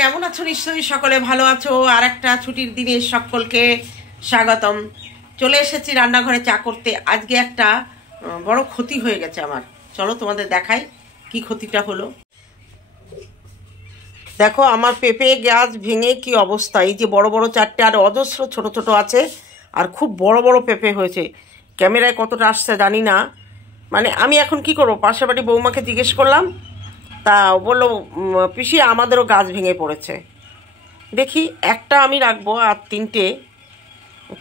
কেমন আছো? নিশ্চয়ই সকলে ভালো আছো। আর একটা ছুটির দিনে সকলকে স্বাগতম। চলে এসেছি রান্নাঘরে চা করতে। আজকে একটা বড় ক্ষতি হয়ে গেছে আমার। চলো তোমাদের দেখাই কি ক্ষতিটা হলো। দেখো আমার পেঁপে গাছ ভেঙে কি অবস্থা। এই যে বড় বড় চারটে আর অজস্র ছোট ছোট আছে, আর খুব বড় বড় পেঁপে হয়েছে। ক্যামেরায় কতটা আসছে জানি না। মানে আমি এখন কি করবো, পাশের বাড়ি বৌমাকে জিজ্ঞেস করলাম, তা বললো পিসি আমাদেরও গাছ ভেঙে পড়েছে। দেখি একটা আমি রাখবো আর তিনটে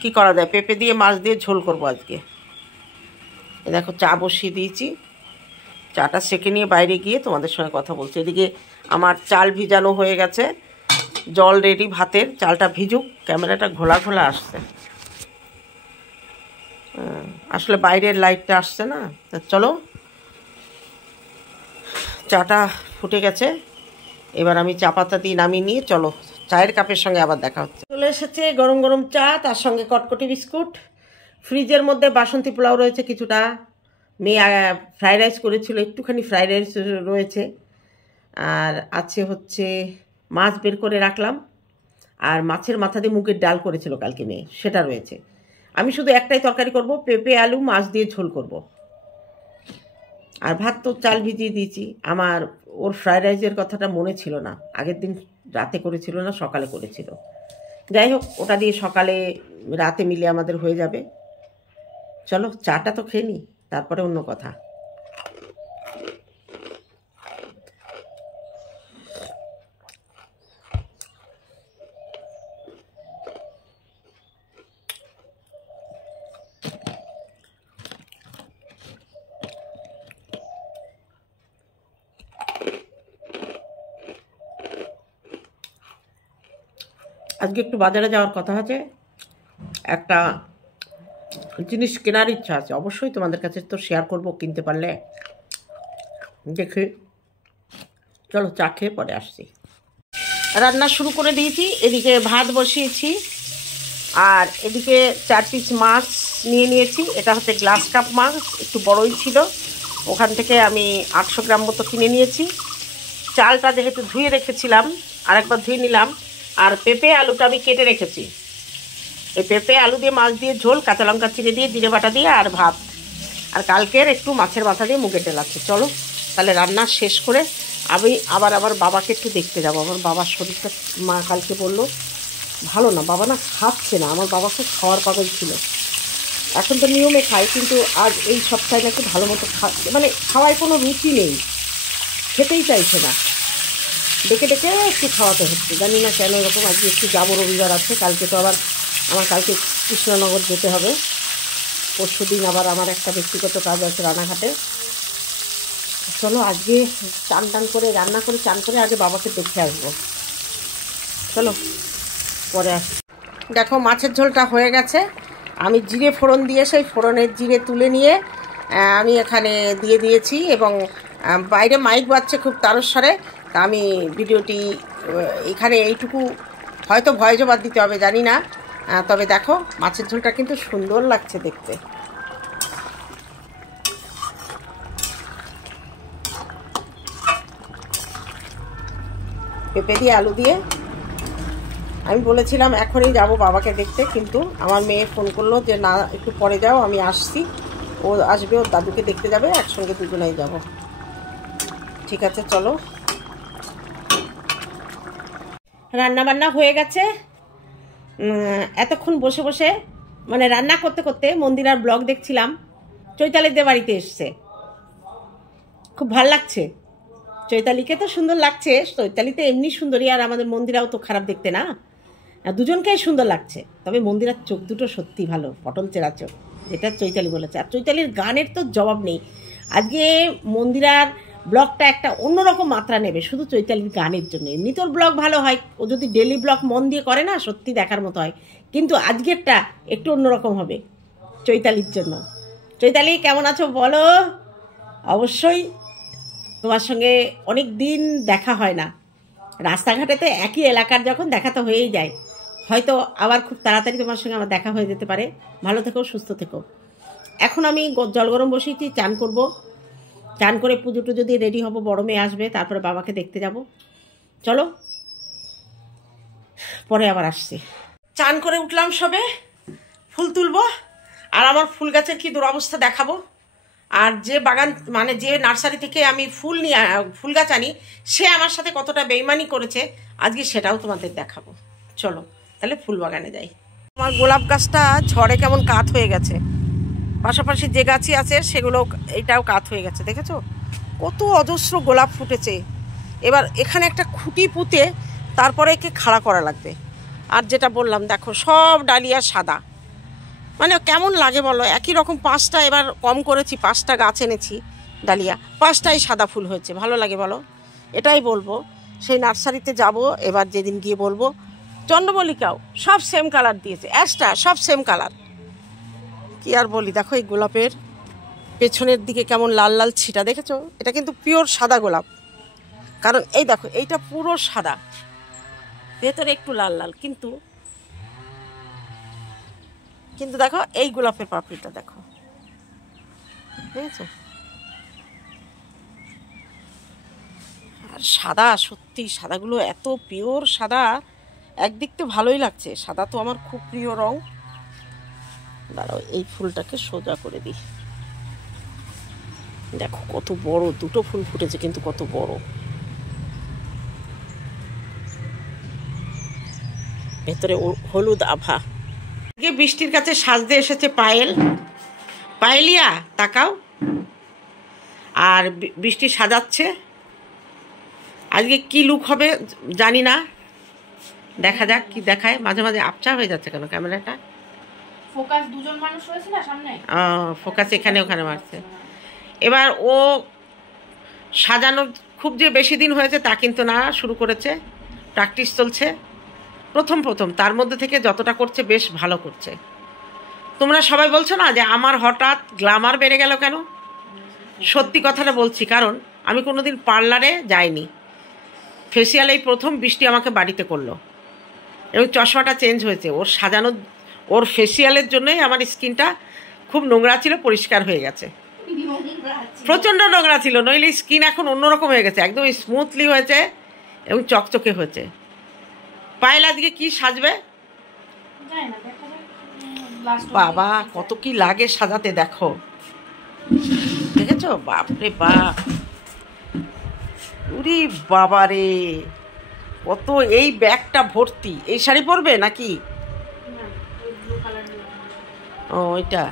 কি করা যায়। পেঁপে দিয়ে মাছ দিয়ে ঝোল করবো আজকে। দেখো চা বসিয়ে দিয়েছি, চাটা সেঁকে নিয়ে বাইরে গিয়ে তোমাদের সঙ্গে কথা বলছি। এদিকে আমার চাল ভিজানো হয়ে গেছে, জল রেডি ভাতের। চালটা ভিজুক, ক্যামেরাটা ঘোলা ঘোলা আসছে, আসলে বাইরের লাইটটা আসছে না। তা চলো, চাটা ফুটে গেছে, এবার আমি চা পাতা দিয়ে নামিয়ে নিয়ে চলো চায়ের কাপের সঙ্গে আবার দেখা হচ্ছে। চলে এসেছে গরম গরম চা, তার সঙ্গে কটকটি বিস্কুট। ফ্রিজের মধ্যে বাসন্তী পোলাও রয়েছে কিছুটা, মেয়ে ফ্রাইড রাইস করেছিল, একটুখানি ফ্রাইড রাইস রয়েছে, আর আছে হচ্ছে মাছ বের করে রাখলাম, আর মাছের মাথা দিয়ে মুগের ডাল করেছিল কালকে মেয়ে, সেটা রয়েছে। আমি শুধু একটাই তরকারি করব, পেঁপে আলু মাছ দিয়ে ঝোল করব। আর ভাত তো চাল ভিজিয়ে দিয়েছি। আমার ওর ফ্রাইড রাইসের কথাটা মনে ছিল না, আগের দিন রাতে করেছিল না, সকালে করেছিল। যাই হোক, ওটা দিয়ে সকালে রাতে মিলে আমাদের হয়ে যাবে। চলো চাটা তো খেয়ে নিই, তারপরে অন্য কথা। আজকে একটু বাজারে যাওয়ার কথা আছে, একটা জিনিস কেনার ইচ্ছা আছে, অবশ্যই তোমাদের কাছে তো শেয়ার করব কিনতে পারলে। দেখে চলো চা খেয়ে পরে আসছি। রান্না শুরু করে দিয়েছি, এদিকে ভাত বসিয়েছি, আর এদিকে 4 পিস মাছ নিয়ে নিয়েছি। এটা হচ্ছে গ্লাস কাপ মাছ, একটু বড়ই ছিল, ওখান থেকে আমি 800 গ্রাম মতো কিনে নিয়েছি। চালটা যেহেতু ধুয়ে রেখেছিলাম, আরেকবার ধুয়ে নিলাম। আর পেঁপে আলুটা আমি কেটে রেখেছি। এই পেঁপে আলু দিয়ে মাছ দিয়ে ঝোল, কাঁচা লঙ্কা চিড়ে দিয়ে জিরে বাটা দিয়ে আর ভাত। আর কালকের একটু মাছের মাথা দিয়ে মুগের ডাল আছে। চলো তাহলে রান্না শেষ করে আমি আবার বাবাকে একটু দেখতে যাবো। আমার বাবার শরীরটা, মা কালকে বললো ভালো না, বাবা না খাচ্ছে না। আমার বাবা খুব খাওয়ার পাগল ছিল, এখন তো নিয়মে খায়, কিন্তু আজ এই সপ্তাহে নাকি ভালো মতো মানে খাওয়ায় কোনো রুচি নেই, খেতেই চাইছে না। ডেকে ডেকে একটু খাওয়াতে হচ্ছে, জানি না কেন এরকম। আজকে একটু যাবো, রবিবার আছে, কালকে তো আবার আমার কালকে কৃষ্ণনগর যেতে হবে। পরশু দিন আবার আমার একটা ব্যক্তিগত কাজ আছে রানাঘাটে। চলো আজকে চান টান করে রান্না করে চান করে আগে বাবাকে দেখে আসবো। চলো পরে আসি। দেখো মাছের ঝোলটা হয়ে গেছে। আমি জিরে ফোড়ন দিয়ে সেই ফোড়নের জিরে তুলে নিয়ে আমি এখানে দিয়ে দিয়েছি, এবং বাইরে মাইক বাজছে খুব তারস্বরে। তা আমি ভিডিওটি এখানে এইটুকু হয়তো ভয়েস ওভার দিতে হবে, জানি না। তবে দেখো মাছের ঝোলটা কিন্তু সুন্দর লাগছে দেখতে। পেঁপে দিয়ে আলু দিয়ে। আমি বলেছিলাম এখনই যাব বাবাকে দেখতে, কিন্তু আমার মেয়ে ফোন করলো যে না একটু পরে যাও, আমি আসছি। ও আসবে, ওর দাদুকে দেখতে যাবে, একসঙ্গে দুজনেই যাব। ঠিক আছে চলো। রান্না বান্না হয়ে গেছে। এতক্ষণ বসে বসে মানে রান্না করতে করতে মন্দিরার ব্লগ দেখছিলাম। চৈতালিদের বাড়িতে এসছে, খুব ভাল লাগছে। চৈতালিকে তো সুন্দর লাগছে, চৈতালি তো এমনি সুন্দরী, আর আমাদের মন্দিরাও তো খারাপ দেখতে না, দুজনকেই সুন্দর লাগছে। তবে মন্দিরার চোখ দুটো সত্যি ভালো, পটল চেরা চোখ, যেটা চৈতালি বলেছে। আর চৈতালির গানের তো জবাব নেই। আজকে মন্দিরার ব্লগটা একটা অন্যরকম মাত্রা নেবে শুধু চৈতালির গানের জন্য। এমনি তোর ব্লগ ভালো হয়, ও যদি ডেলি ব্লগ মন দিয়ে করে না সত্যি দেখার মতো হয়, কিন্তু আজকেরটা একটু অন্যরকম হবে চৈতালির জন্য। চৈতালি কেমন আছো বলো? অবশ্যই তোমার সঙ্গে অনেক দিন দেখা হয় না, রাস্তাঘাটেতে একই এলাকার যখন দেখা তো হয়েই যায়। হয়তো আবার খুব তাড়াতাড়ি তোমার সঙ্গে আমার দেখা হয়ে যেতে পারে। ভালো থেকো, সুস্থ থেকো। এখন আমি জল গরম বসিয়েছি, চান করব। চান করে পুজো টুজো দিয়ে রেডি হব, বড় মেয়ে আসবে, তারপরে বাবাকে দেখতে যাব। চলো পরে আবার আসছি। চান করে উঠলাম সবে, ফুল তুলবো। আর আমার ফুল গাছের কি দুরবস্থা দেখাবো। আর যে বাগান মানে যে নার্সারি থেকে আমি ফুল গাছ আনি, সে আমার সাথে কতটা বেইমানি করেছে আজকে সেটাও তোমাদের দেখাবো। চলো তাহলে ফুল বাগানে যাই। আমার গোলাপ গাছটা ঝড়ে কেমন কাত হয়ে গেছে, পাশাপাশি যে গাছই আছে সেগুলো এটাও কাত হয়ে গেছে। দেখেছো কত অজস্র গোলাপ ফুটেছে। এবার এখানে একটা খুঁটি পুঁতে তারপরে একে খাড়া করা লাগবে। আর যেটা বললাম দেখো সব ডালিয়া সাদা, মানে কেমন লাগে বলো। একই রকম 5টা, এবার কম করেছি, 5টা গাছ এনেছি ডালিয়া, 5টাই সাদা ফুল হয়েছে। ভালো লাগে বলো। এটাই বলবো, সেই নার্সারিতে যাব এবার, যেদিন গিয়ে বলবো চন্দ্রমল্লিকাও সব সেম কালার দিয়েছে, অ্যাশটা সব সেম কালার। কি আর বলি, দেখো এই গোলাপের পেছনের দিকে কেমন লাল লাল ছিটা, দেখেছো? এটা কিন্তু পিওর সাদা গোলাপ, কারণ এই দেখো এইটা পুরো সাদা, ভেতরে একটু লাল লাল, কিন্তু দেখো এই গোলাপের পাপড়িটা দেখো, বুঝেছো? আর সাদা, সত্যি সাদাগুলো এত পিওর সাদা, একদিক তো ভালোই লাগছে। সাদা তো আমার খুব প্রিয় রং। দাঁড়াও এই ফুলটাকে সোজা করে দিই। দেখো কত বড়, 2টো ফুল ফুটেছে কিন্তু কত বড়। ভেতরে হলুদ আভা। আজকে বৃষ্টির কাছে সাজতে এসেছে পায়েল। পায়েলিয়া তাকাও। আর বৃষ্টি সাজাচ্ছে। আজকে কি লুক হবে জানি না, দেখা যাক কি দেখায়। মাঝে মাঝে আপচা হয়ে যাচ্ছে কেন ক্যামেরাটা? ফোকাস দুজন মানুষ রয়েছে না সামনে, ফোকাস এখানে ওখানে মারছে। এবার ও সাজানোর খুব যে বেশি দিন হয়েছে তা কিন্তু না, শুরু করেছে, প্র্যাকটিস চলছে। প্রথম তার মধ্যে থেকে যতটা করছে বেশ ভালো করছে। তোমরা সবাই বলছো না যে আমার হঠাৎ গ্ল্যামার বেড়ে গেল কেন? সত্যি কথাটা বলছি, কারণ আমি কোনোদিন পার্লারে যাইনি। ফেসিয়াল এই প্রথম বৃষ্টি আমাকে বাড়িতে করলো, এবং চশমাটা চেঞ্জ হয়েছে। ওর সাজানো, ওর ফেসিয়ালের জন্যই আমার স্কিনটা খুব নোংরা ছিল, পরিষ্কার হয়ে গেছে। প্রচণ্ড নোংরা ছিল, নইলে স্কিন এখন অন্যরকম হয়ে গেছে, একদম স্মুথলি হয়েছে এবং চকচকে হয়েছে। পায়েল আজকে কি সাজবে? বাবা কত কি লাগে সাজাতে, দেখো দেখেছো? বাপরে বাপ, উরি বাবা রে, কত! এই ব্যাগটা ভর্তি। এই শাড়ি পরবে নাকি? ও ওইটা,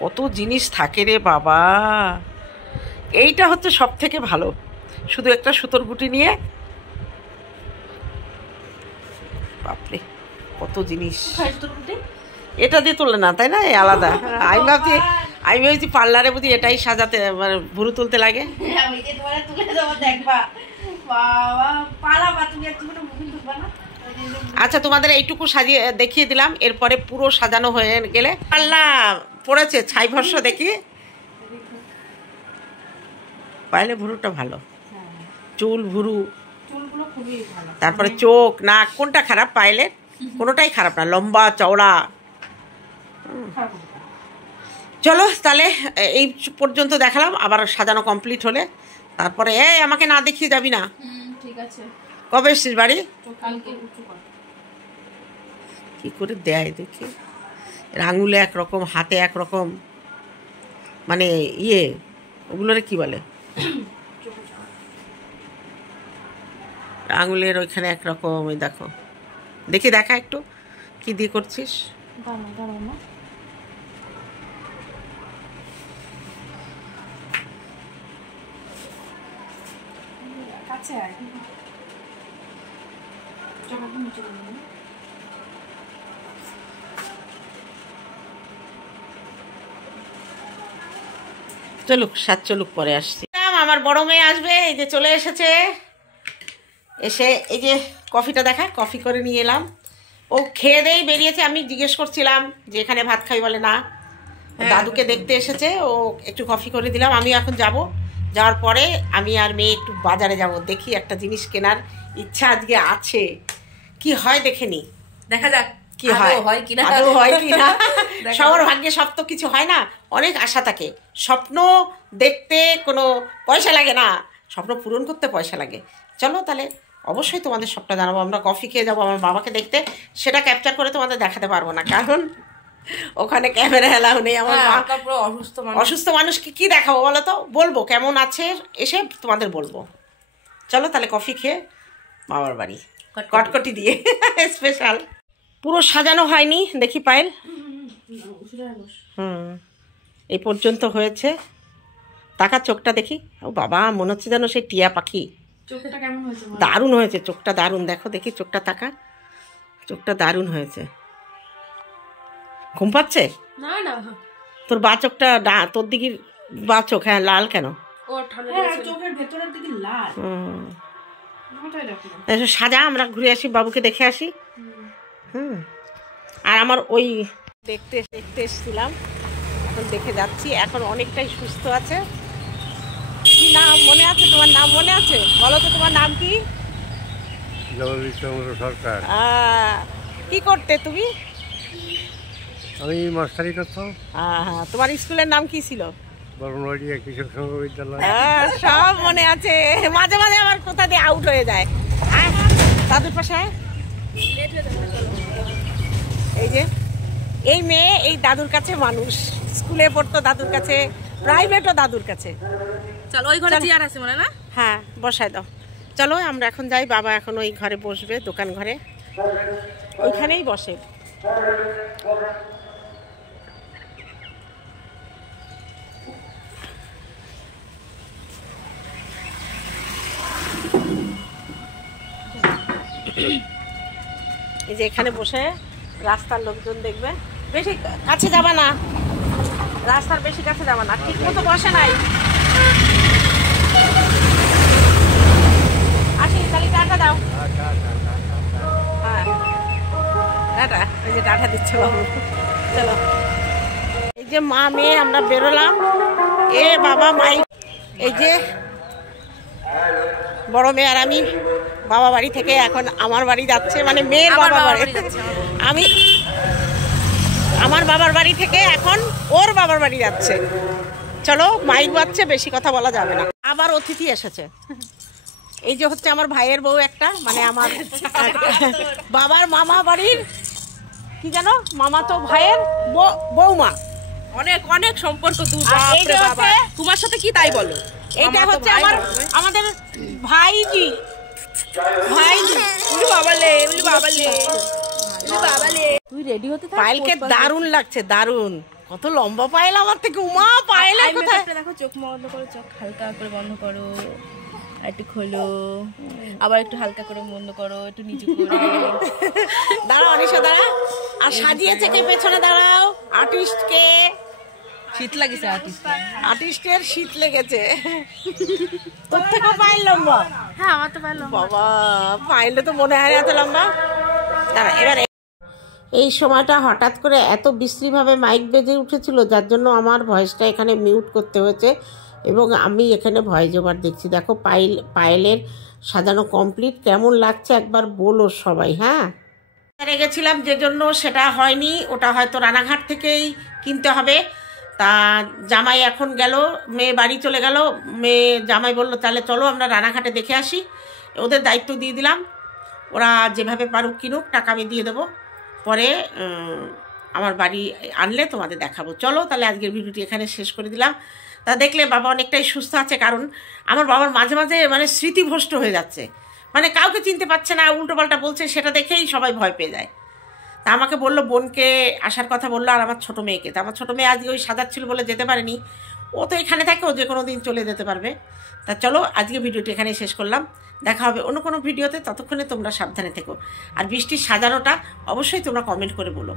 কত জিনিস থাকে রে বাবা। এইটা হচ্ছে সব থেকে ভালো, শুধু একটা সুতোর গুটি নিয়ে। বাপরে কত জিনিস। এটা দিয়ে তুললে না, তাই না? আলাদা। আমি ভাবছি পার্লারে বুঝি এটাই সাজাতে, মানে ভুরু তুলতে লাগে। আচ্ছা তোমাদের এইটুকু সাজিয়ে দেখিয়ে দিলাম, এরপরে পুরো সাজানো হয়ে গেলে পাল্লা পড়েছে ছাই ভস্য দেখি। পাইলে ভুরুটা ভালো, চুল ভুরু, তারপরে চোখ নাক, কোনটা খারাপ? পাইলে কোনোটাই খারাপ না, লম্বা চওড়া। চলো তাহলে এই পর্যন্ত দেখালাম, আবার সাজানো কমপ্লিট হলে তারপরে আমাকে না দেখিয়ে যাবি না। ঠিক আছে। কবে এসছিস বাড়ি? কালকে। কি করে দেয় দেখি, আঙুলে একরকম, হাতে একরকম, মানে ওগুলোরে কি বলে, আঙুলের ওইখানে একরকম। ওই দেখো, দেখি দেখা একটু কি দিয়ে করছিস। চলুক, চলুক, পরে আসছি। আমার বড় মেয়ে আসবে, এই যে চলে এসেছে। এসে এই যে কফিটা দেখা, কফি করে নিয়ে এলাম। ও খেয়ে দেই বেরিয়েছে, আমি জিজ্ঞেস করছিলাম যে এখানে ভাত খাই, বলে না, দাদুকে দেখতে এসেছে। ও একটু কফি করে দিলাম। আমি এখন যাব, যাওয়ার পরে আমি আর মেয়ে একটু বাজারে যাব, দেখি একটা জিনিস কেনার ইচ্ছা আজকে আছে। কি হয় দেখে নি, দেখা যাক কি হয় কিনা, সবার ভাগ্যে সব তো কিছু হয় না, অনেক আশা থাকে। স্বপ্ন দেখতে কোনো পয়সা লাগে না, স্বপ্ন পূরণ করতে পয়সা লাগে। চলো তাহলে অবশ্যই তোমাদের সবটা জানাবো। আমরা কফি খেয়ে যাবো আমার বাবাকে দেখতে, সেটা ক্যাপচার করে তোমাদের দেখাতে পারবো না, কারণ ওখানে ক্যামেরা এলাও নেই। আমার মা অসুস্থ মানুষকে কি দেখাবো বলো তো? বলবো কেমন আছে এসে তোমাদের বলবো। চলো তাহলে কফি খেয়ে বাবার বাড়ি কটকটি দিয়ে স্পেশাল। পুরো সাজানো হয়নি, দেখি পায়েল। এই পর্যন্ত হয়েছে। তাকা চোখটা দেখি। ও বাবা, মনে হচ্ছে যেন সেই টিয়া পাখি। চোখটা কেমন হয়েছে? দারুণ হয়েছে চোখটা, দারুণ। দেখো দেখি চোখটা, তাকা, চোখটা দারুণ হয়েছে। ঘুম পাচ্ছে? না না, তোর বা চোখটা, তোর দিকে বা চোখ, হ্যাঁ লাল কেন? ও ঠান্ডা, চোখের ভেতরের দিকে লাল। সাজা, আমরা ঘুরে আসি, বাবুকে দেখে আসি। আর আমার ওই দেখতে দেখতে এসেছিলাম, এখন দেখে যাচ্ছি। এখন অনেকটাই সুস্থ আছে। কি নাম মনে আছে? তোমার নাম মনে আছে? বলো তো, তোমার নাম কি? জগদীশচন্দ্র সরকার। কি করতে তুমি? আমি মাস্টারি করতাম। তোমার স্কুলের নাম কি ছিল? বরণবাড়িয়া কৃষক সংঘ বিদ্যালয়। সব মনে আছে। মাঝে মাঝে আবার কোথা দিয়ে আউট হয়ে যায়। দাদুর পাশে এই যে এই মেয়ে, এই দাদুর কাছে মানুষ। স্কুলে পড়তো দাদুর কাছে, প্রাইভেটও দাদুর কাছে। চলো, ওই ঘরে চেয়ার আছে মনে না? হ্যাঁ, বসাই দাও। চলো আমরা এখন যাই। বাবা এখন ওই ঘরে বসবে, দোকান ঘরে, ওইখানেই বসে। এই যে এখানে বসে রাস্তার লোকজন দেখবে। বেশি কাছে যাবা না, রাস্তার বেশি কাছে যাবা না। ঠিক মতো বসে নাই। আসি তাহলে, টাটা দাও। হ্যাঁ টাটা। এই যে টাটা দিচ্ছে বাবু। চলো, এই যে মা মেয়ে আমরা বেরোলাম। এ বাবা মাই, এই যে বড় মেয়ে আর আমি বাবা বাড়ি থেকে এখন আমার বাড়ি যাচ্ছে, মানে মেয়ের বাবা বাড়ি। আমি আমার বাবার বাড়ি থেকে এখন ওর বাবার বাড়ি যাচ্ছে। চলো, মাইক বাজছে, বেশি কথা বলা যাবে না। আবার অতিথি এসেছে। এই যে হচ্ছে আমার ভাইয়ের বউ একটা, মানে আমার বাবার মামা বাড়ির কি জানো, মামা তো ভাইয়ের বৌমা। অনেক অনেক সম্পর্ক দূর। তোমার সাথে কি তাই বলো? এইটা হচ্ছে আমাদের ভাইজি। তুই রেডি হতে থাক। পায়েলকে দারুণ লাগছে, দারুণ। কত লম্বা পায়েল আমার থেকে। উমা, পায়েলের কোথায়? দেখো, চোখ বন্ধ করো, চোখ হালকা করে বন্ধ করো, একটু খোলো, আবার একটু হালকা করে বন্ধ করো, একটু নিচু করে। দাঁড়াও অনিশা, দাঁড়া। আর সাজিয়েছে কে পেছনে? দাঁড়াও। আর্টিস্টকে শীত লাগিছে। আর্টিস্টের শীত লেগেছে। তোর থেকে পায়েল লম্বা? হ্যাঁ, আমার তো ভালো। বাবা, পায়েলে তো মনে হয় এত লম্বা। দাঁড়া, এবার এই সময়টা হঠাৎ করে এত বিশ্রীভাবে মাইক বেজে উঠেছিল, যার জন্য আমার ভয়েসটা এখানে মিউট করতে হয়েছে, এবং আমি এখানে ভয়েস ওভার দেখছি। দেখো পায়েলের সাজানো কমপ্লিট। কেমন লাগছে একবার বলো সবাই। হ্যাঁ, রেগেছিলাম যে জন্য সেটা হয়নি, ওটা হয়তো রানাঘাট থেকেই কিনতে হবে। তা জামাই এখন গেল, মেয়ে বাড়ি চলে গেল। মেয়ে জামাই বললো তাহলে চলো আমরা রানাঘাটে দেখে আসি। ওদের দায়িত্ব দিয়ে দিলাম, ওরা যেভাবে পারুক কিনুক, টাকা আমি দিয়ে দেবো। পরে আমার বাড়ি আনলে তোমাদের দেখাবো। চলো তাহলে আজকের ভিডিওটি এখানে শেষ করে দিলাম। তা দেখলে বাবা অনেকটাই সুস্থ আছে, কারণ আমার বাবার মাঝে মাঝে মানে স্মৃতিভ্রষ্ট হয়ে যাচ্ছে, মানে কাউকে চিনতে পারছে না, উল্টোপাল্টা বলছে, সেটা দেখেই সবাই ভয় পেয়ে যায়। তা আমাকে বললো, বোনকে আসার কথা বললো, আর আমার ছোটো মেয়েকে। তা আমার ছোটো মেয়ে আজকে ওই সাজাচ্ছিল বলে যেতে পারেনি। ও তো এখানে থাকে, ও যে কোনো দিন চলে যেতে পারবে। তা চলো আজকে ভিডিওটি এখানেই শেষ করলাম। দেখা হবে অন্য কোনো ভিডিওতে। ততক্ষণে তোমরা সাবধানে থেকো। আর বৃষ্টির সাজানোটা অবশ্যই তোমরা কমেন্ট করে বলো।